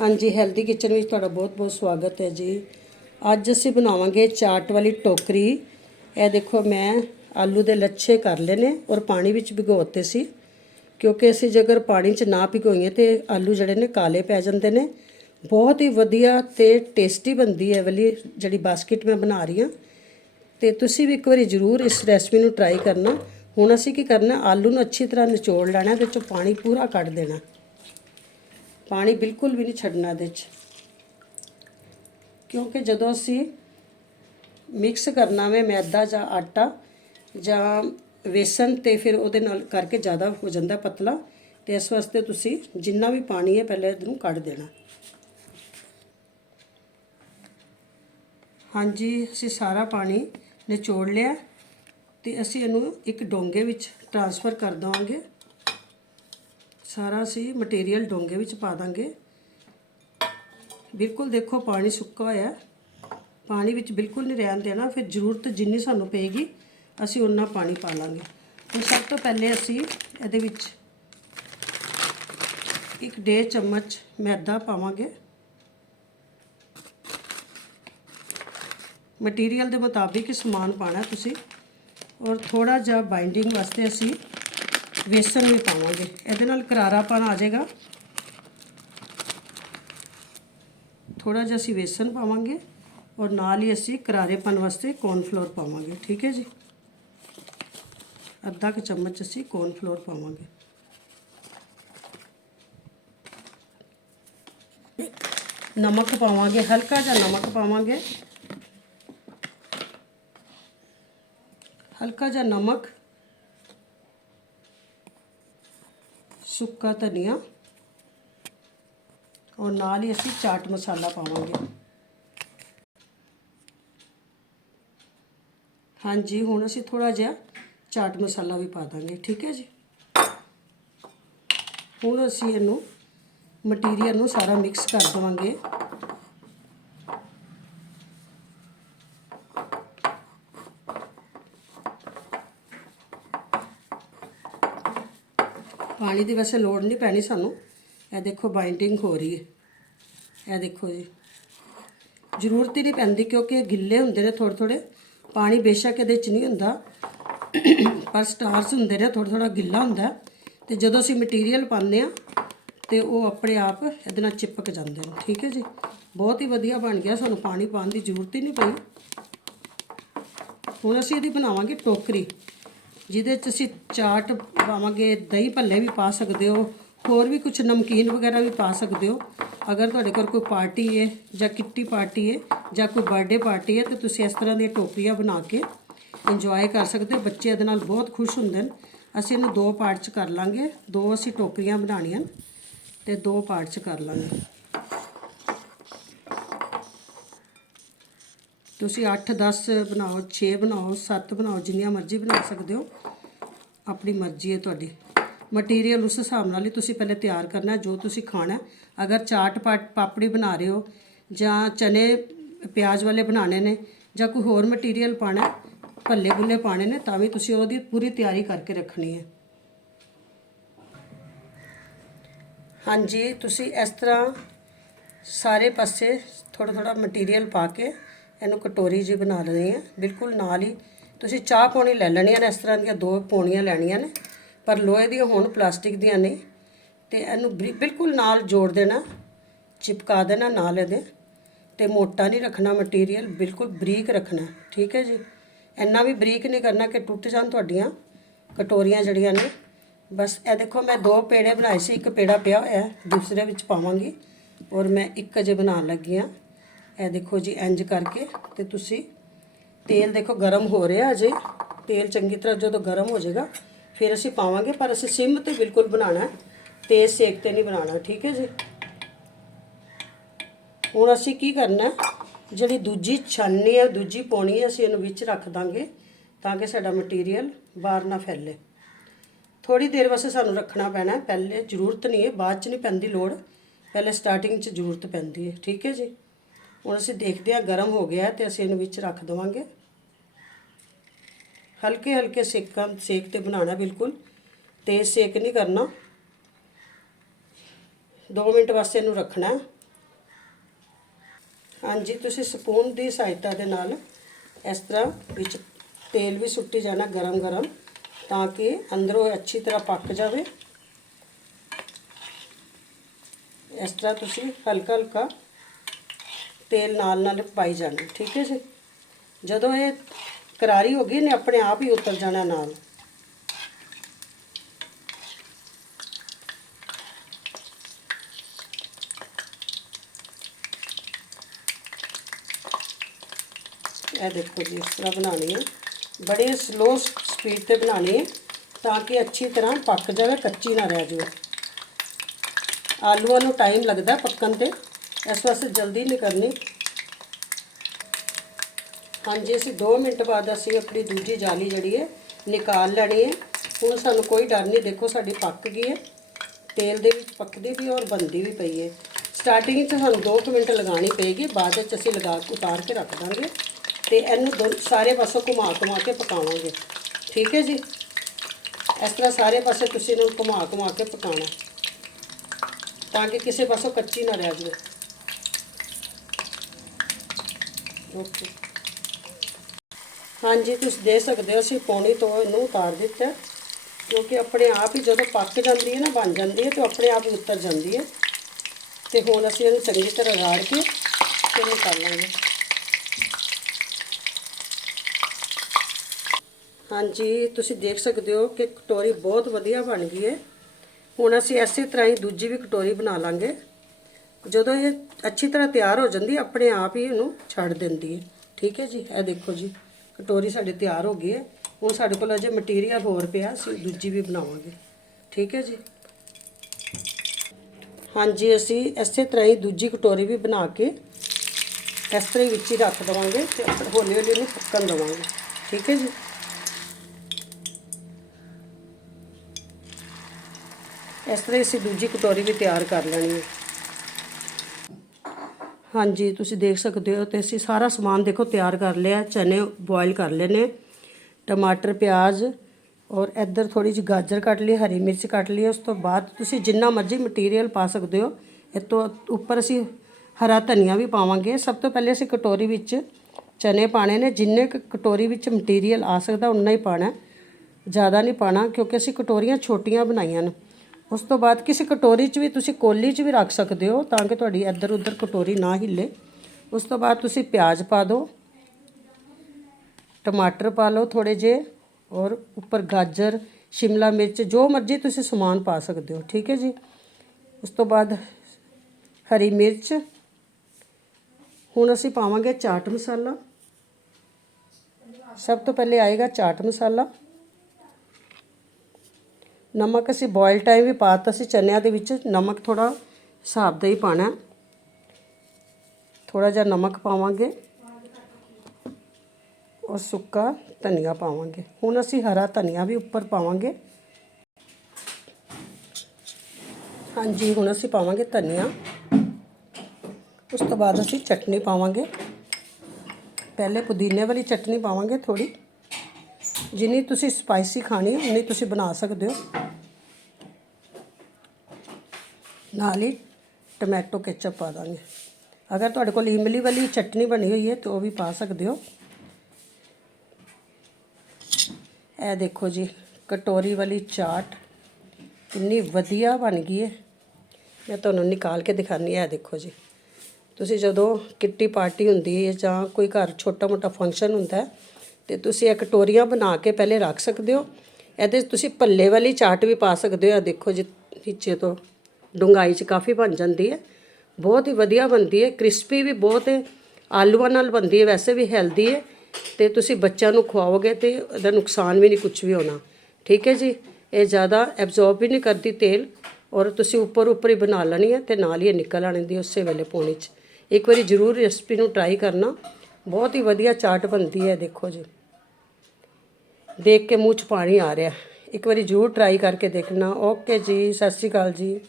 ਹਾਂਜੀ healthy kitchen ਵਿੱਚ ਤੁਹਾਡਾ ਬਹੁਤ-ਬਹੁਤ ਸਵਾਗਤ ਹੈ ਜੀ। ਅੱਜ ਅਸੀਂ ਬਣਾਵਾਂਗੇ ਚਾਟ ਵਾਲੀ ਟੋਕਰੀ। ਇਹ ਦੇਖੋ, ਮੈਂ ਆਲੂ ਦੇ ਲੱਛੇ ਕਰ ਲਏ ਨੇ ਔਰ ਪਾਣੀ ਵਿੱਚ ਭਿਗੋਤੇ ਸੀ। ਕਿਉਂਕਿ ਅਸੀਂ ਜੇਕਰ ਪਾਣੀ 'ਚ ਨਾ ਭਿਗੋਈਏ ਤੇ ਆਲੂ ਜਿਹੜੇ ਨੇ ਕਾਲੇ ਪੈ ਜਾਂਦੇ ਨੇ। ਬਹੁਤ ਹੀ ਵਧੀਆ ਤੇ ਟੇਸਟੀ ਬਣਦੀ ਹੈ ਵਾਲੀ ਜਿਹੜੀ ਬਾਸਕਟ ਮੈਂ ਬਣਾ ਰਹੀ ਹਾਂ। ਤੇ ਤੁਸੀਂ ਵੀ ਇੱਕ ਵਾਰੀ ਜ਼ਰੂਰ ਇਸ ਰੈਸਪੀ ਨੂੰ ਟਰਾਈ ਕਰਨਾ। ਹੁਣ ਅਸੀਂ ਕੀ ਕਰਨਾ, ਆਲੂ ਨੂੰ ਅੱਛੀ ਤਰ੍ਹਾਂ ਨਿਚੋੜ ਲੈਣਾ ਤੇ ਚੋਂ ਪਾਣੀ ਪੂਰਾ ਕੱਢ ਦੇਣਾ। ਪਾਣੀ ਬਿਲਕੁਲ ਵੀ ਨਹੀਂ ਛੱਡਣਾ ਇਹਦੇ 'ਚ। ਕਿਉਂਕਿ ਜਦੋਂ ਅਸੀਂ ਮਿਕਸ ਕਰਨਾ ਵੇ ਮੈਦਾ ਜਾਂ ਆਟਾ ਜਾਂ ਵੇਸਣ ਤੇ ਫਿਰ ਉਹਦੇ ਨਾਲ ਕਰਕੇ ਜ਼ਿਆਦਾ ਹੋ ਜਾਂਦਾ ਪਤਲਾ, ਤੇ ਇਸ ਵਾਸਤੇ ਤੁਸੀਂ ਜਿੰਨਾ ਵੀ ਪਾਣੀ ਹੈ ਪਹਿਲੇ ਇਹਨੂੰ ਕੱਢ ਦੇਣਾ। ਹਾਂਜੀ, ਅਸੀਂ ਸਾਰਾ ਪਾਣੀ ਨਿਚੋੜ ਲਿਆ ਤੇ ਅਸੀਂ ਇਹਨੂੰ ਇੱਕ ਡੋਂਗੇ ਵਿੱਚ ਟਰਾਂਸਫਰ ਕਰ ਦਵਾਂਗੇ। ਸਾਰਾ ਅਸੀਂ ਮਟੀਰੀਅਲ ਡੋਂਗੇ ਵਿੱਚ ਪਾ ਦਾਂਗੇ। ਬਿਲਕੁਲ ਦੇਖੋ ਪਾਣੀ ਸੁੱਕਾ ਹੋਇਆ ਪਾਣੀ ਵਿੱਚ ਬਿਲਕੁਲ ਨਹੀਂ ਰਹਿਣ ਦੇਣਾ, ਫਿਰ ਜ਼ਰੂਰਤ ਜਿੰਨੀ ਸਾਨੂੰ ਪਏਗੀ, ਅਸੀਂ ਉਨਾ ਪਾਣੀ ਪਾ ਲਾਂਗੇ। ਹੁਣ ਸਭ ਤੋਂ ਪਹਿਲੇ ਅਸੀਂ ਇਹਦੇ ਵਿੱਚ ਇੱਕ ਡੇਢ ਚਮਚ ਮੈਦਾ ਪਾਵਾਂਗੇ। ਮਟੀਰੀਅਲ ਦੇ ਮੁਤਾਬਿਕ ਸਮਾਨ ਪਾਣਾ ਤੁਸੀਂ। ਔਰ ਥੋੜਾ ਜਿਹਾ ਬਾਈਂਡਿੰਗ ਵਾਸਤੇ ਅਸੀਂ ਵੇਸਣ ਵੀ ਪਾਵਾਂਗੇ। ਇਹਦੇ ਨਾਲ ਕਰਾਰਾਪਨ ਆ ਜਾਏਗਾ। ਥੋੜਾ ਜਿਹਾ ਅਸੀਂ ਵੇਸਣ ਪਾਵਾਂਗੇ ਔਰ ਨਾਲ ਹੀ ਅਸੀਂ ਕਰਾਰੇਪਨ ਵਾਸਤੇ ਕੌਰਨਫਲੋਰ ਪਾਵਾਂਗੇ, ਠੀਕ ਹੈ ਜੀ? ਅੱਧਾ ਕੁ ਚਮਚ ਅਸੀਂ ਕੌਰਨਫਲੋਰ ਪਾਵਾਂਗੇ। ਨਮਕ ਪਾਵਾਂਗੇ, ਹਲਕਾ ਜਿਹਾ ਨਮਕ ਪਾਵਾਂਗੇ। ਹਲਕਾ ਜਿਹਾ ਨਮਕ ਸੁੱਕਾ ਧਨੀਆ ਔਰ ਨਾਲ ਹੀ ਅਸੀਂ ਚਾਟ ਮਸਾਲਾ ਪਾਵਾਂਗੇ। ਹਾਂਜੀ, ਹੁਣ ਅਸੀਂ ਥੋੜਾ ਜਿਹਾ ਚਾਟ ਮਸਾਲਾ ਵੀ ਪਾ ਦਾਂਗੇ, ਠੀਕ ਹੈ ਜੀ? ਹੁਣ ਅਸੀਂ ਇਹਨੂੰ ਮਟੀਰੀਅਲ ਨੂੰ ਸਾਰਾ ਮਿਕਸ ਕਰ ਦਵਾਂਗੇ। ਪਾਣੀ ਦੀ ਵੈਸੇ ਲੋੜ ਨਹੀਂ ਪੈਣੀ ਸਾਨੂੰ। ਇਹ ਦੇਖੋ ਬਾਈਂਡਿੰਗ ਹੋ ਰਹੀ ਹੈ। ਇਹ ਦੇਖੋ ਜੀ। ਜ਼ਰੂਰਤ ਹੀ ਨਹੀਂ ਪੈਂਦੀ ਕਿਉਂਕਿ ਗਿੱਲੇ ਹੁੰਦੇ ਨੇ ਥੋੜੇ ਥੋੜੇ ਪਾਣੀ ਬੇਸ਼ੱਕ ਇਹਦੇ ਚ ਨਹੀਂ ਹੁੰਦਾ। ਪਰ ਸਟਾਰਸ ਹੁੰਦੇ ਨੇ ਥੋੜਾ ਥੋੜਾ ਗਿੱਲਾ ਹੁੰਦਾ। ਹੈ ਤੇ ਜਦੋਂ ਅਸੀਂ ਮਟੀਰੀਅਲ ਪਾਉਂਦੇ ਆ ਤੇ ਉਹ ਆਪਣੇ ਆਪ ਇਹਦੇ ਨਾਲ ਚਿਪਕ ਜਾਂਦੇ ਨੇ। ਠੀਕ ਹੈ ਜੀ? ਬਹੁਤ ਹੀ ਵਧੀਆ ਬਣ ਗਿਆ ਸਾਨੂੰ ਪਾਣੀ ਪਾਉਣ ਦੀ ਜ਼ਰੂਰਤ ਹੀ ਨਹੀਂ ਪਈ। ਹੁਣ ਅਸੀਂ ਇਹਦੀ ਬਣਾਵਾਂਗੇ ਟੋਕਰੀ। ਜਿਹਦੇ 'ਚ ਅਸੀਂ ਚਾਟ ਪਾਵਾਂਗੇ, ਦਹੀਂ ਭੱਲੇ ਵੀ ਪਾ ਸਕਦੇ ਹੋ, ਹੋਰ ਵੀ ਕੁਝ ਨਮਕੀਨ ਵਗੈਰਾ ਵੀ ਪਾ ਸਕਦੇ ਹੋ। ਅਗਰ ਤੁਹਾਡੇ ਕੋਲ ਕੋਈ ਪਾਰਟੀ ਹੈ ਜਾਂ ਕਿੱਟੀ ਪਾਰਟੀ ਹੈ ਜਾਂ ਕੋਈ ਬਰਥਡੇ ਪਾਰਟੀ ਹੈ ਤਾਂ ਤੁਸੀਂ ਇਸ ਤਰ੍ਹਾਂ ਦੀਆਂ ਟੋਕਰੀਆਂ ਬਣਾ ਕੇ ਇੰਜੋਏ ਕਰ ਸਕਦੇ ਹੋ। ਬੱਚੇ ਇਹਦੇ ਨਾਲ ਬਹੁਤ ਖੁਸ਼ ਹੁੰਦੇ ਨੇ। ਅਸੀਂ ਇਹਨੂੰ ਦੋ ਪਾਰਟ 'ਚ ਕਰ ਲਾਂਗੇ। ਦੋ ਅਸੀਂ ਟੋਕਰੀਆਂ ਬਣਾਉਣੀਆਂ ਤੇ ਦੋ ਪਾਰਟ 'ਚ ਕਰ ਲਾਂਗੇ। ਤੁਸੀਂ 8 10 ਬਣਾਓ 6 ਬਣਾਓ 7 ਬਣਾਓ ਜਿੰਨੀਆਂ ਮਰਜ਼ੀ ਬਣਾ ਸਕਦੇ ਹੋ। ਆਪਣੀ ਮਰਜ਼ੀ ਹੈ ਤੁਹਾਡੀ। ਮਟੀਰੀਅਲ ਉਸ ਹਿਸਾਬ ਨਾਲ ਹੀ ਤੁਸੀਂ ਪਹਿਲੇ ਤਿਆਰ ਕਰਨਾ ਜੋ ਤੁਸੀਂ ਖਾਣਾ ਅਗਰ ਚਾਟ ਪਾਟ ਪਾਪੜੀ ਬਣਾ ਰਹੇ ਹੋ ਜਾਂ ਚਨੇ ਪਿਆਜ਼ ਵਾਲੇ ਬਣਾਣੇ ਨੇ ਜਾਂ ਕੋਈ ਹੋਰ ਮਟੀਰੀਅਲ ਪਾਣਾ ਹੈ, ਭੱਲੇ ਬੁੱਲੇ ਪਾਣੇ ਨੇ ਤਾਂ ਵੀ ਤੁਸੀਂ ਉਹਦੀ ਪੂਰੀ ਤਿਆਰੀ ਕਰਕੇ ਰੱਖਣੀ ਹੈ। ਹਾਂਜੀ ਤੁਸੀਂ ਇਸ ਤਰ੍ਹਾਂ ਸਾਰੇ ਪਾਸੇ ਥੋੜਾ ਥੋੜਾ ਮਟੀਰੀਅਲ ਪਾ ਕੇ ਇਹਨੂੰ ਕਟੋਰੀ ਜੀ ਬਣਾ ਲੈਣੀ ਹੈ। ਬਿਲਕੁਲ ਨਾਲ ਹੀ ਤੁਸੀਂ ਚਾਹ ਪੌਣੀ ਲੈ ਲੈਣੀਆਂ ਨੇ, ਇਸ ਤਰ੍ਹਾਂ ਦੀਆਂ ਦੋ ਪੌਣੀਆਂ ਲੈਣੀਆਂ ਨੇ। ਪਰ ਲੋਹੇ ਦੀਆਂ ਹੋਣ, ਪਲਾਸਟਿਕ ਦੀਆਂ ਨਹੀਂ। ਤੇ ਇਹਨੂੰ ਬਰੀ- ਬਿਲਕੁਲ ਨਾਲ ਜੋੜ ਦੇਣਾ, ਚਿਪਕਾ ਦੇਣਾ ਨਾਲ ਇਹਦੇ। ਤੇ ਮੋਟਾ ਨਹੀਂ ਰੱਖਣਾ ਮਟੀਰੀਅਲ ਬਿਲਕੁਲ ਬਰੀਕ ਰੱਖਣਾ, ਠੀਕ ਹੈ ਜੀ? ਇੰਨਾ ਵੀ ਬਰੀਕ ਨਹੀਂ ਕਰਨਾ ਕਿ ਟੁੱਟ ਜਾਣ ਤੁਹਾਡੀਆਂ ਕਟੋਰੀਆਂ ਜਿਹੜੀਆਂ ਨੇ। ਬਸ ਇਹ ਦੇਖੋ, ਮੈਂ ਦੋ ਪੇੜੇ ਬਣਾਏ ਸੀ, ਇੱਕ ਪੇੜਾ ਪਿਆ ਹੋਇਆ, ਦੂਸਰੇ ਵਿੱਚ ਪਾਵਾਂਗੀ। ਔਰ ਮੈਂ ਇੱਕ ਅਜੇ ਬਣਾਉਣ ਲੱਗੀ ਹਾਂ। ਇਹ ਦੇਖੋ ਜੀ, ਇੰਜ ਕਰਕੇ ਤੇ ਤੁਸੀਂ ਤੇਲ ਦੇਖੋ ਗਰਮ ਹੋ ਰਿਹਾ ਅਜੇ। ਤੇਲ ਚੰਗੀ ਤਰ੍ਹਾਂ ਜਦੋਂ ਗਰਮ ਹੋ ਜਾਏਗਾ, ਫਿਰ ਅਸੀਂ ਪਾਵਾਂਗੇ, ਪਰ ਅਸੀਂ ਸਿਮ ਤੇ ਬਿਲਕੁਲ ਬਣਾਉਣਾ ਹੈ। ਤੇਜ਼ ਸੇਕ ਤੇ ਨਹੀਂ ਬਣਾਉਣਾ, ਠੀਕ ਹੈ ਜੀ? ਹੁਣ ਅਸੀਂ ਕੀ ਕਰਨਾ ਜਿਹੜੀ ਦੂਜੀ ਛਾਨਣੀ ਹੈ, ਦੂਜੀ ਪੌਣੀ ਹੈ, ਅਸੀਂ ਇਹਨੂੰ ਵਿੱਚ ਰੱਖ ਦਾਂਗੇ ਤਾਂ ਕਿ ਸਾਡਾ ਮਟੀਰੀਅਲ ਬਾਹਰ ਨਾ ਫੈਲੇ। ਥੋੜੀ ਦੇਰ ਵਾਸਤੇ ਸਾਨੂੰ ਰੱਖਣਾ ਪੈਣਾ ਪਹਿਲੇ ਜ਼ਰੂਰਤ ਨਹੀਂ ਹੈ, ਬਾਅਦ ਚ ਨਹੀਂ ਪੈਂਦੀ ਲੋੜ। ਪਹਿਲੇ ਸਟਾਰਟਿੰਗ ਚ ਜ਼ਰੂਰਤ ਪੈਂਦੀ ਹੈ, ਠੀਕ ਹੈ ਜੀ? ਹੁਣ ਅਸੀਂ ਦੇਖਦੇ ਹਾਂ, ਗਰਮ ਹੋ ਗਿਆ ਹੈ ਤੇ ਅਸੀਂ ਇਹਨੂੰ ਵਿੱਚ ਰੱਖ ਦਵਾਂਗੇ। ਹਲਕੇ ਹਲਕੇ ਸੇਕਾਂ, ਸੇਕ ਤੇ ਬਣਾਉਣਾ ਬਿਲਕੁਲ। ਤੇਜ਼ ਸੇਕ ਨਹੀਂ ਕਰਨਾ। 2 ਮਿੰਟ ਵਾਸਤੇ ਇਹਨੂੰ ਰੱਖਣਾ ਹਾਂਜੀ, ਤੁਸੀਂ ਸਪੂਨ ਦੀ ਸਹਾਇਤਾ ਦੇ ਨਾਲ ਇਸ ਤਰ੍ਹਾਂ ਵਿੱਚ ਤੇਲ ਵੀ ਸੁੱਟੀ ਜਾਣਾ ਗਰਮ ਗਰਮ, ਤਾਂ ਕਿ ਅੰਦਰੋਂ ਅੱਛੀ ਤਰ੍ਹਾਂ ਪੱਕ ਜਾਵੇ। ਇਸ ਤਰ੍ਹਾਂ ਤੁਸੀਂ ਹਲਕਾ ਹਲਕਾ ਤੇਲ ਨਾਲ ਨਾਲ ਪਾਈ ਜਾਣਾ, ਠੀਕ ਹੈ ਜੀ? ਜਦੋਂ ਇਹ ਕਰਾਰੀ ਹੋ ਗਈ ਨੇ ਆਪਣੇ ਆਪ ਹੀ ਉਤਰ ਜਾਣਾ ਨਾਲ। ਇਹ ਦੇਖੋ ਜੀ, ਇਸ ਤਰ੍ਹਾਂ ਬਣਾਉਣੀ ਹੈ। ਬੜੇ ਸਲੋ ਸਪੀਡ ਤੇ ਬਣਾਉਣੀ ਹੈ, ਤਾਂ ਕਿ ਅੱਛੀ ਤਰ੍ਹਾਂ ਪੱਕ ਜਾਵੇ, ਕੱਚੀ ਨਾ ਰਹਿ ਜਾਵੇ। ਆਲੂਆਂ ਨੂੰ ਟਾਈਮ ਲੱਗਦਾ ਪੱਕਣ ਤੇ। ਇਸ ਵਾਸਤੇ ਜਲਦੀ ਨਹੀਂ ਕਰਨੀ। ਹਾਂਜੀ, ਅਸੀਂ 2 ਮਿੰਟ ਬਾਅਦ ਅਸੀਂ ਆਪਣੀ ਦੂਜੀ ਜਾਲੀ ਜਿਹੜੀ ਹੈ ਨਿਕਾਲ ਲੈਣੀ ਹੈ। ਹੁਣ ਸਾਨੂੰ ਕੋਈ ਡਰ ਨਹੀਂ, ਦੇਖੋ ਸਾਡੀ ਪੱਕ ਗਈ ਹੈ। ਤੇਲ ਦੇ ਵਿੱਚ ਪੱਕਦੀ ਵੀ ਔਰ ਬੰਦੀ ਵੀ ਪਈ ਹੈ। ਸਟਾਰਟਿੰਗ ਵਿੱਚ ਸਾਨੂੰ 2 ਮਿੰਟ ਲਗਾਉਣੀ ਪਏਗੀ, ਬਾਅਦ ਵਿੱਚ ਅਸੀਂ ਲਗਾ ਉਤਾਰ ਕੇ ਰੱਖ ਦਾਂਗੇ ਤੇ ਇਹਨੂੰ ਦੋ ਸਾਰੇ ਪਾਸੋਂ ਘੁਮਾ ਘੁਮਾ ਕੇ ਪਕਾਵਾਂਗੇ। ਠੀਕ ਹੈ ਜੀ? ਇਸ ਤਰ੍ਹਾਂ ਸਾਰੇ ਪਾਸੇ ਤੁਸੀਂ ਇਹਨੂੰ ਘੁਮਾ ਘੁਮਾ ਕੇ ਪਕਾਉਣਾ। ਤਾਂ ਕਿ ਕਿਸੇ ਪਾਸੋਂ ਕੱਚੀ ਨਾ ਰਹਿ ਜਾਵੇ। ਓਕੇ। ਹਾਂਜੀ, ਤੁਸੀਂ ਦੇ ਸਕਦੇ ਹੋ, ਅਸੀਂ ਪੌਣੀ ਤੋਂ ਇਹਨੂੰ ਉਤਾਰ ਦਿੱਤਾ ਕਿਉਂਕਿ ਆਪਣੇ ਆਪ ਹੀ ਜਦੋਂ ਪੱਕ ਜਾਂਦੀ ਹੈ ਨਾ, ਬਣ ਜਾਂਦੀ ਹੈ ਤੇ ਆਪਣੇ ਆਪ ਹੀ ਉਤਰ ਜਾਂਦੀ ਹੈ। ਤੇ ਹੁਣ ਅਸੀਂ ਇਹਨੂੰ ਚੰਗੀ ਤਰ੍ਹਾਂ ਰਾੜ ਕੇ ਫਿਰ ਨਿਕਾਲਾਂਗੇ ਹਾਂਜੀ, ਤੁਸੀਂ ਦੇਖ ਸਕਦੇ ਹੋ ਕਿ ਕਟੋਰੀ ਬਹੁਤ ਵਧੀਆ ਬਣ ਗਈ ਹੈ। ਹੁਣ ਅਸੀਂ ਇਸੇ ਤਰ੍ਹਾਂ ਹੀ ਦੂਜੀ ਵੀ ਕਟੋਰੀ ਬਣਾ ਲਾਂਗੇ। ਜਦੋਂ ਇਹ ਅੱਛੀ ਤਰ੍ਹਾਂ ਤਿਆਰ ਹੋ ਜਾਂਦੀ, ਆਪਣੇ ਆਪ ਹੀ ਇਹਨੂੰ ਛੱਡ ਦਿੰਦੀ ਹੈ। ਠੀਕ ਹੈ ਜੀ? ਇਹ ਦੇਖੋ ਜੀ, ਕਟੋਰੀ ਸਾਡੀ ਤਿਆਰ ਹੋ ਗਈ ਹੈ। ਹੁਣ ਸਾਡੇ ਕੋਲ ਅਜੇ ਮਟੀਰੀਅਲ ਹੋਰ ਪਿਆ, ਅਸੀਂ ਦੂਜੀ ਵੀ ਬਣਾਵਾਂਗੇ। ਠੀਕ ਹੈ ਜੀ? ਹਾਂਜੀ, ਅਸੀਂ ਇਸੇ ਤਰ੍ਹਾਂ ਹੀ ਦੂਜੀ ਕਟੋਰੀ ਵੀ ਬਣਾ ਕੇ ਇਸ ਤਰ੍ਹਾਂ ਹੀ ਵਿੱਚ ਹੀ ਰੱਖ ਦੇਵਾਂਗੇ ਤੇ ਹੌਲੀ ਹੌਲੀ ਇਹਨੂੰ ਪੱਕਣ ਦੇਵਾਂਗੇ। ਠੀਕ ਹੈ ਜੀ? ਇਸ ਤਰ੍ਹਾਂ ਹੀ ਅਸੀਂ ਦੂਜੀ ਕਟੋਰੀ ਵੀ ਤਿਆਰ ਕਰ ਲੈਣੀ ਹੈ। ਹਾਂਜੀ, ਤੁਸੀਂ ਦੇਖ ਸਕਦੇ ਹੋ ਤੇ ਅਸੀਂ ਸਾਰਾ ਸਮਾਨ ਦੇਖੋ ਤਿਆਰ ਕਰ ਲਿਆ, ਚਨੇ ਬੋਇਲ ਕਰ ਲਏ ਨੇ, ਟਮਾਟਰ, ਪਿਆਜ਼ ਔਰ ਇੱਧਰ ਥੋੜੀ ਜਿਹੀ ਗਾਜਰ ਕੱਟ ਲਈ, ਹਰੀ ਮਿਰਚ ਕੱਟ ਲਈ, ਉਸ ਤੋਂ ਬਾਅਦ ਤੁਸੀਂ ਜਿੰਨਾ ਮਰਜ਼ੀ ਮਟੀਰੀਅਲ ਪਾ ਸਕਦੇ ਹੋ। ਇਹ ਤੋਂ ਉੱਪਰ ਅਸੀਂ ਹਰਾ ਧਨੀਆ ਵੀ ਪਾਵਾਂਗੇ। ਸਭ ਤੋਂ ਪਹਿਲੇ ਅਸੀਂ ਕਟੋਰੀ ਵਿੱਚ ਚਨੇ ਪਾਣੇ ਨੇ, ਜਿੰਨੇ ਕੁ ਕਟੋਰੀ ਵਿੱਚ ਮਟੀਰੀਅਲ ਆ ਸਕਦਾ, ਉਨਾ ਹੀ ਪਾਣਾ ਜ਼ਿਆਦਾ ਨਹੀਂ ਪਾਣਾ ਕਿਉਂਕਿ ਅਸੀਂ ਕਟੋਰੀਆਂ ਛੋਟੀਆਂ ਬਣਾਈਆਂ ਨੇ। ਉਸ ਤੋਂ ਬਾਅਦ ਕਿਸੇ ਕਟੋਰੀ 'ਚ ਵੀ ਤੁਸੀਂ ਕੋਲੀ 'ਚ ਵੀ ਰੱਖ ਸਕਦੇ ਹੋ ਤਾਂ ਕਿ ਤੁਹਾਡੀ ਇੱਧਰ ਉੱਧਰ ਕਟੋਰੀ ਨਾ ਹਿੱਲੇ। ਉਸ ਤੋਂ ਬਾਅਦ ਤੁਸੀਂ ਪਿਆਜ਼ ਪਾ ਦਿਓ, ਟਮਾਟਰ ਪਾ ਲਓ ਥੋੜੇ ਜਿਹੇ ਔਰ ਉੱਪਰ ਗਾਜਰ, ਸ਼ਿਮਲਾ ਮਿਰਚ, ਜੋ ਮਰਜ਼ੀ ਤੁਸੀਂ ਸਮਾਨ ਪਾ ਸਕਦੇ ਹੋ, ਠੀਕ ਹੈ ਜੀ? ਉਸ ਤੋਂ ਬਾਅਦ ਹਰੀ ਮਿਰਚ। ਹੁਣ ਅਸੀਂ ਪਾਵਾਂਗੇ ਚਾਟ ਮਸਾਲਾ। ਸਭ ਤੋਂ ਪਹਿਲੇ ਆਏਗਾ ਚਾਟ ਮਸਾਲਾ। ਨਮਕ ਅਸੀਂ ਬੋਇਲ ਟਾਈਮ ਵੀ ਪਾਤਾ ਸੀ, ਚਨਿਆਂ ਦੇ ਵਿੱਚ ਨਮਕ ਥੋੜਾ ਹਿਸਾਬ ਦਾ ਹੀ ਪਾਣਾ ਥੋੜਾ ਜਿਹਾ ਨਮਕ ਪਾਵਾਂਗੇ ਔਰ ਸੁੱਕਾ ਧਨੀਆ ਪਾਵਾਂਗੇ। ਹੁਣ ਅਸੀਂ ਹਰਾ ਧਨੀਆ ਵੀ ਉੱਪਰ ਪਾਵਾਂਗੇ। ਹਾਂਜੀ, ਹੁਣ ਅਸੀਂ ਪਾਵਾਂਗੇ ਧਨੀਆ। ਉਸ ਤੋਂ ਬਾਅਦ ਅਸੀਂ ਚਟਨੀ ਪਾਵਾਂਗੇ। ਪਹਿਲੇ ਪੁਦੀਨੇ ਵਾਲੀ ਚਟਨੀ ਪਾਵਾਂਗੇ ਥੋੜੀ ਜਿੰਨੀ ਤੁਸੀਂ ਸਪਾਈਸੀ ਖਾਣੀ, ਉਨੀ ਤੁਸੀਂ ਬਣਾ ਸਕਦੇ ਹੋ। ਨਾਲ ਹੀ ਟੋਮੈਟੋ ਕੈਚਅਪ ਪਾ ਦਾਂਗੇ। ਅਗਰ ਤੁਹਾਡੇ ਕੋਲ ਇਮਲੀ ਵਾਲੀ ਚਟਨੀ ਬਣੀ ਹੋਈ ਹੈ, ਤਾਂ ਉਹ ਵੀ ਪਾ ਸਕਦੇ ਹੋ। ਇਹ ਦੇਖੋ ਜੀ, ਕਟੋਰੀ ਵਾਲੀ ਚਾਟ ਕਿੰਨੀ ਵਧੀਆ ਬਣ ਗਈ ਹੈ। ਮੈਂ ਤੁਹਾਨੂੰ ਨਿਕਾਲ ਕੇ ਦਿਖਾਨੀ ਹੈ, ਇਹ ਦੇਖੋ ਜੀ। ਤੁਸੀਂ ਜਦੋਂ ਕਿੱਟੀ ਪਾਰਟੀ ਹੁੰਦੀ ਹੈ ਜਾਂ ਕੋਈ ਘਰ ਛੋਟਾ ਮੋਟਾ ਫੰਕਸ਼ਨ ਹੁੰਦਾ ਹੈ, ਤੇ ਤੁਸੀਂ ਇਹ ਕਟੋਰੀਆਂ ਬਣਾ ਕੇ ਪਹਿਲੇ ਰੱਖ ਸਕਦੇ ਹੋ। ਇਹਦੇ 'ਚ ਤੁਸੀਂ ਭੱਲੇ ਵਾਲੀ ਚਾਟ ਵੀ ਪਾ ਸਕਦੇ ਹੋ, ਇਹ ਦੇਖੋ ਜੀ, ਨੀਚੇ ਤੋਂ। ਡੁੰਗਾਈ 'ਚ ਕਾਫੀ ਬਣ ਜਾਂਦੀ ਹੈ। ਬਹੁਤ ਹੀ ਵਧੀਆ ਬਣਦੀ ਹੈ। ਕ੍ਰਿਸਪੀ ਵੀ ਬਹੁਤ ਹੈ। ਆਲੂਆਂ ਨਾਲ ਬਣਦੀ ਹੈ। ਵੈਸੇ ਵੀ ਹੈਲਦੀ ਹੈ। ਤੇ ਤੁਸੀਂ ਬੱਚਿਆਂ ਨੂੰ ਖਵਾਓਗੇ ਤੇ ਇਹਦਾ ਨੁਕਸਾਨ ਵੀ ਨਹੀਂ ਕੁਝ ਵੀ ਹੋਣਾ। ਠੀਕ ਹੈ ਜੀ? ਇਹ ਜ਼ਿਆਦਾ ਐਬਜ਼ੌਰਬ ਵੀ ਨਹੀਂ ਕਰਦੀ ਤੇਲ ਔਰ ਤੁਸੀਂ ਉੱਪਰ ਉੱਪਰ ਹੀ ਬਣਾ ਲੈਣੀ ਹੈ ਤੇ ਨਾਲ ਹੀ ਇਹ ਨਿਕਲ ਆਣੀ ਦੀ ਉਸੇ ਵੇਲੇ ਪਾਣੀ 'ਚ। ਇੱਕ ਵਾਰੀ ਜ਼ਰੂਰ ਰੈਸਪੀ ਨੂੰ ਟਰਾਈ ਕਰਨਾ। ਬਹੁਤ ਹੀ ਵਧੀਆ ਚਾਟ ਬਣਦੀ ਹੈ। ਦੇਖੋ ਜੀ। ਦੇਖ ਕੇ ਮੂੰਹ 'ਚ ਪਾਣੀ ਆ ਰਿਹਾ। ਇੱਕ ਵਾਰੀ ਜ਼ਰੂਰ ਟਰਾਈ ਕਰਕੇ ਦੇਖਣਾ। ਓਕੇ ਜੀ। ਸਤਿ ਸ਼੍ਰੀ ਅਕਾਲ ਜੀ।